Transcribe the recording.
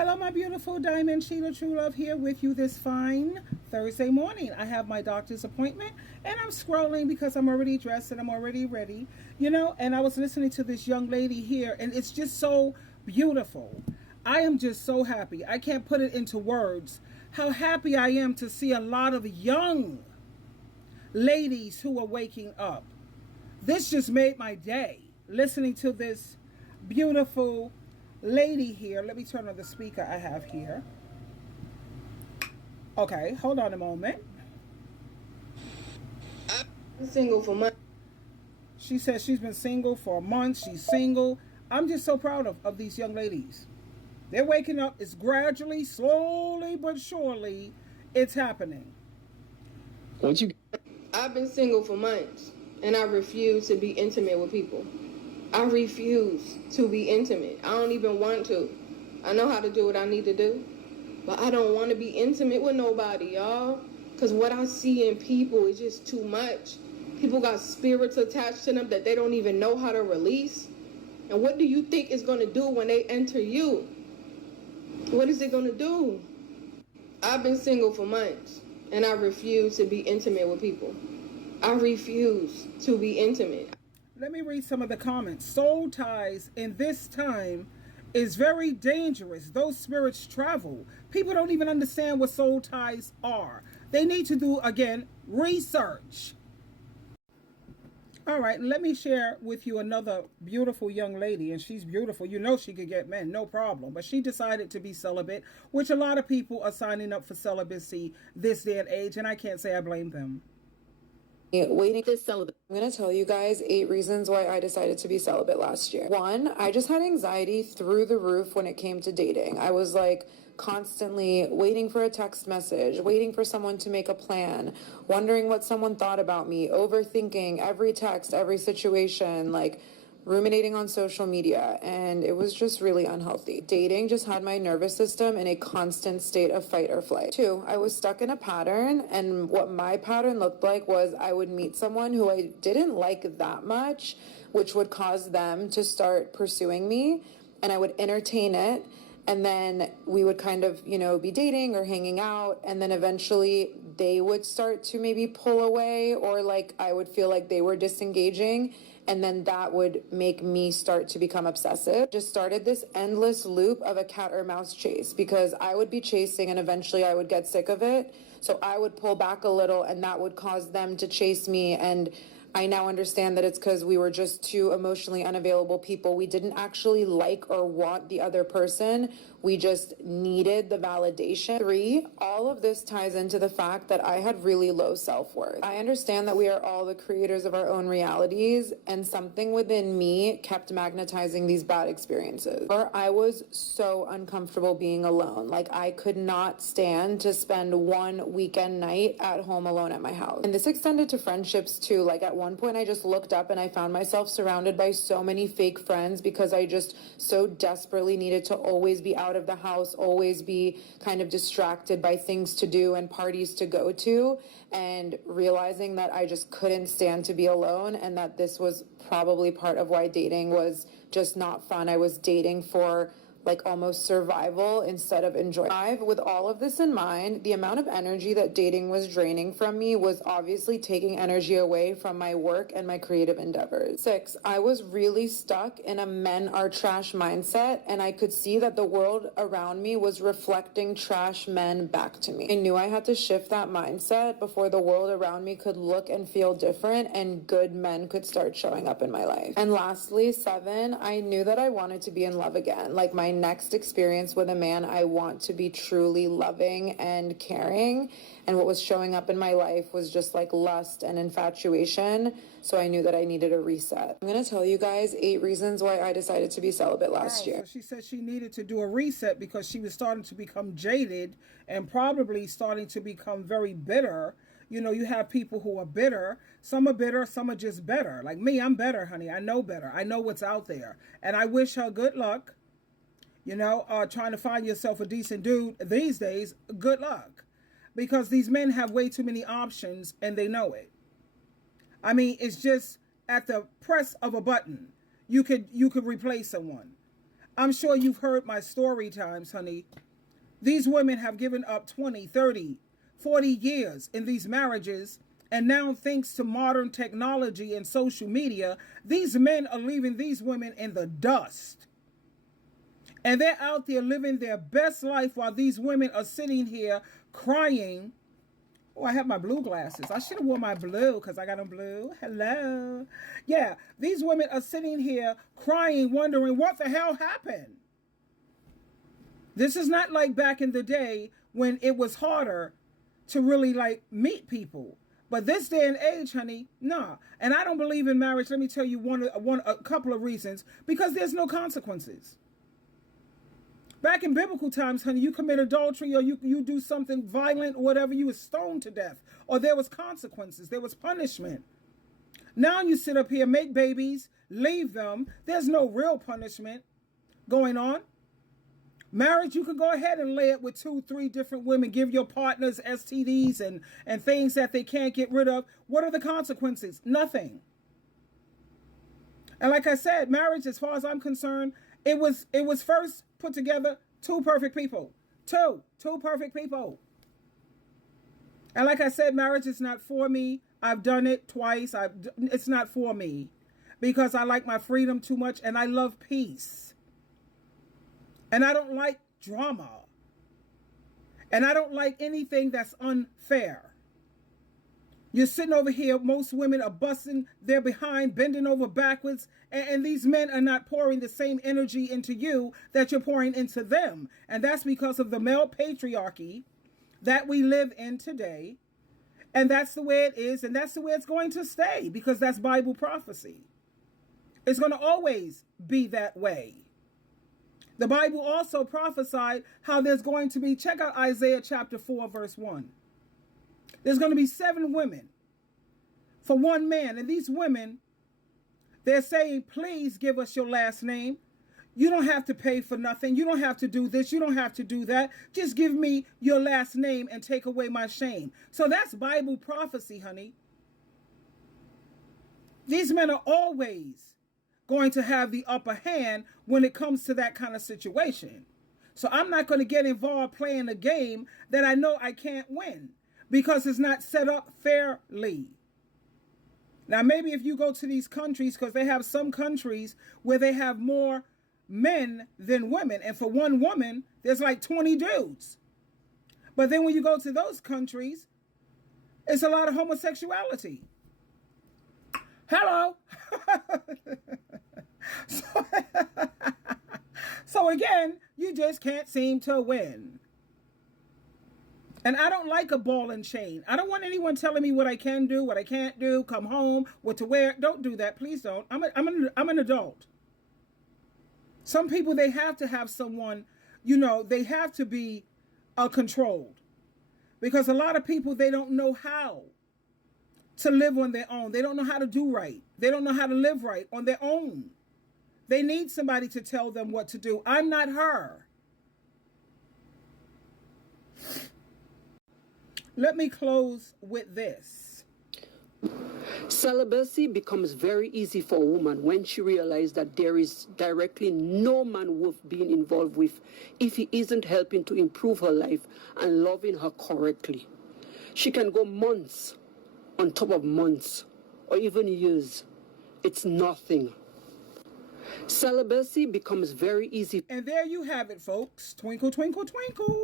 Hello, my beautiful diamond. SheilaTruelove here with you this fine Thursday morning. I have my doctor's appointment and I'm scrolling because I'm already dressed and I'm already ready, and I was listening to this young lady here and it's just so beautiful. I am just so happy. I can't put it into words how happy I am to see a lot of young ladies who are waking up. This just made my day listening to this beautiful lady here. Let me turn on the speaker I have here. Okay, hold on a moment. I'm single for months. She says she's been single for a month. She's single. I'm just so proud of these young ladies. They're waking up. It's gradually, slowly but surely, it's happening. I've been single for months and I refuse to be intimate with people. I refuse to be intimate. I don't even want to. I know how to do what I need to do, but I don't want to be intimate with nobody, y'all. Because what I see in people is just too much. People got spirits attached to them that they don't even know how to release. And what do you think it's going to do when they enter you? What is it going to do? I've been single for months and I refuse to be intimate with people. I refuse to be intimate. Let me read some of the comments. Soul ties in this time is very dangerous. Those spirits travel. People don't even understand what soul ties are. They need to do, again, research. All right, let me share with you another beautiful young lady, and she's beautiful. You know she could get men, no problem. But she decided to be celibate, which a lot of people are signing up for celibacy this day and age, and I can't say I blame them. Waiting to celibate. I'm going to tell you guys 8 reasons why I decided to be celibate last year. 1, I just had anxiety through the roof when it came to dating. I was like constantly waiting for a text message, waiting for someone to make a plan, wondering what someone thought about me, overthinking every text, every situation, like ruminating on social media, and it was just really unhealthy. Dating just had my nervous system in a constant state of fight or flight. 2, I was stuck in a pattern, and what my pattern looked like was I would meet someone who I didn't like that much, which would cause them to start pursuing me, and I would entertain it, and then we would kind of, be dating or hanging out, and then eventually they would start to maybe pull away, or like I would feel like they were disengaging, and then that would make me start to become obsessive. Just started this endless loop of a cat or mouse chase, because I would be chasing and eventually I would get sick of it. So I would pull back a little and that would cause them to chase me. And I now understand that it's because we were just two emotionally unavailable people. We didn't actually like or want the other person. We just needed the validation. 3, all of this ties into the fact that I had really low self-worth. I understand that we are all the creators of our own realities, and something within me kept magnetizing these bad experiences. Or I was so uncomfortable being alone. Like I could not stand to spend one weekend night at home alone at my house. And this extended to friendships too. Like at one point I just looked up and I found myself surrounded by so many fake friends because I just so desperately needed to always be out of the house, always be kind of distracted by things to do and parties to go to, and realizing that I just couldn't stand to be alone, and that this was probably part of why dating was just not fun. I was dating for like almost survival instead of enjoyment. With all of this in mind, the amount of energy that dating was draining from me was obviously taking energy away from my work and my creative endeavors. 6, I was really stuck in a men are trash mindset, and I could see that the world around me was reflecting trash men back to me. I knew I had to shift that mindset before the world around me could look and feel different and good men could start showing up in my life. And lastly, 7, I knew that I wanted to be in love again. Like my next experience with a man, I want to be truly loving and caring, and what was showing up in my life was just like lust and infatuation. So I knew that I needed a reset. I'm gonna tell you guys 8 reasons why I decided to be celibate last year. So she said she needed to do a reset because she was starting to become jaded and probably starting to become very bitter. You have people who are bitter. Some are bitter, some are just better. Like me, I'm better, honey. I know better. I know what's out there. And I wish her good luck. Trying to find yourself a decent dude these days, good luck. Because these men have way too many options and they know it. I mean, it's just at the press of a button, you could replace someone. I'm sure you've heard my story times, honey. These women have given up 20, 30, 40 years in these marriages. And now, thanks to modern technology and social media, these men are leaving these women in the dust. And they're out there living their best life while these women are sitting here crying. Oh, I have my blue glasses. I should have worn my blue because I got them blue. Hello. Yeah, these women are sitting here crying, wondering what the hell happened. This is not like back in the day when it was harder to really like meet people. But this day and age, honey, nah. And I don't believe in marriage. Let me tell you a couple of reasons. Because there's no consequences. Back in biblical times, honey, you commit adultery or you do something violent or whatever, you were stoned to death. Or there was consequences. There was punishment. Now you sit up here, make babies, leave them. There's no real punishment going on. Marriage, you can go ahead and lay it with 2, 3 different women, give your partners STDs and things that they can't get rid of. What are the consequences? Nothing. And like I said, marriage, as far as I'm concerned, it was first put together 2 perfect people. Two perfect people. And like I said, marriage is not for me. I've done it twice. It's not for me because I like my freedom too much and I love peace. And I don't like drama. And I don't like anything that's unfair. You're sitting over here, most women are busting their behind, bending over backwards, and these men are not pouring the same energy into you that you're pouring into them. And that's because of the male patriarchy that we live in today. And that's the way it is, and that's the way it's going to stay, because that's Bible prophecy. It's going to always be that way. The Bible also prophesied how there's going to be, check out Isaiah chapter 4, verse 1. There's going to be 7 women for one man. And these women, they're saying, please give us your last name. You don't have to pay for nothing. You don't have to do this. You don't have to do that. Just give me your last name and take away my shame. So that's Bible prophecy, honey. These men are always going to have the upper hand when it comes to that kind of situation. So I'm not going to get involved playing a game that I know I can't win because it's not set up fairly. Now, maybe if you go to these countries, because they have some countries where they have more men than women, and for one woman, there's like 20 dudes. But then when you go to those countries, it's a lot of homosexuality. Hello. So again, you just can't seem to win. And I don't like a ball and chain. I don't want anyone telling me what I can do, what I can't do, come home, what to wear. Don't do that. Please don't. I'm an adult. Some people, they have to have someone, they have to be controlled. Because a lot of people, they don't know how to live on their own. They don't know how to do right. They don't know how to live right on their own. They need somebody to tell them what to do. I'm not her. Let me close with this. Celibacy becomes very easy for a woman when she realizes that there is directly no man worth being involved with if he isn't helping to improve her life and loving her correctly. She can go months on top of months or even years. It's nothing. Celibacy becomes very easy. And there you have it, folks. Twinkle, twinkle, twinkle.